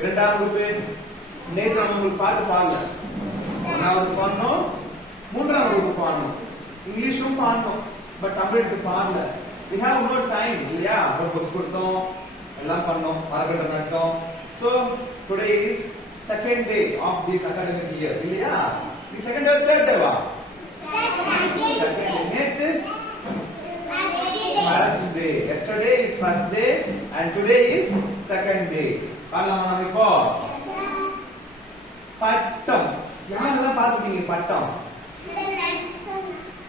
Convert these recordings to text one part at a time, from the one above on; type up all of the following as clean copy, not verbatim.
இரண்டாம் வகுப்பு நேற்று நம்ம உங்களுக்கு பாட்டு பாடல. ஒன்றாவது பாடணும், மூன்றாம் வகுப்பு பாடணும், இங்கிலீஷும் பாடணும். பட் தமிழுக்கு பாடல. We have no time இல்லையா? புக்ஸ் கொடுத்தோம், எல்லாம் பண்ணோம், மரக்கட்டை நட்டோம். So today is second day of this academic year இல்லையா? இது second day third day வா? Second day. நேத்து first day. Yesterday is first day and today is second day. பாடலாமா நாம இப்போ? பட்டம். யாரெல்லாம் பாத்துட்டீங்க பட்டம்?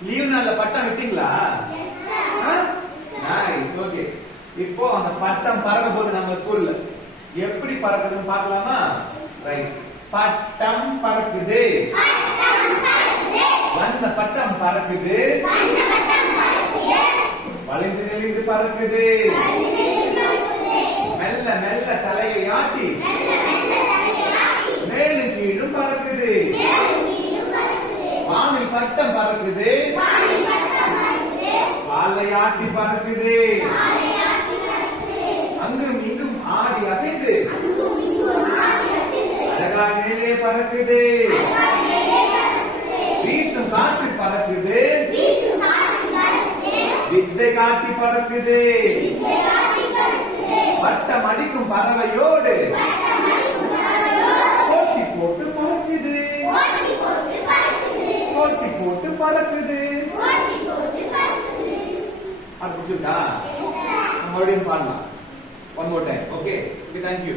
லீவ் நாள்ல பட்டம் விட்டீங்களா? Nice, okay. இப்போ அந்த பட்டம் பறக்க போகுது நம்ம ஸ்கூல்ல. எப்படி பறக்குதுன்னு பார்க்கலாமா? ரைட். பட்டம் பறக்குது. வண்ண பட்டம் பறக்குது. வளைந்து நெளிந்து பறக்குது. மெல்ல மெல்ல தலையை ஆட்டி மேலும் கீழும் பறக்குது. வானில் பட்டம் பறக்குது. வாளை ஆட்டி பறக்குது. அங்கும் இங்கும் ஆடி அசைந்து அழகா மேலே பறக்குது. வீசும் காற்று பறக்குது. வித்தை காட்டி பறக்குது. வட்டம் அடிக்கும் பறவையோடு போட்டி போட்டு பறக்குது. போட்டி போட்டு பறக்குது. அது புரிஞ்சுதா? மறுபடியும் பாடலாம். One more time. Okay. So thank you.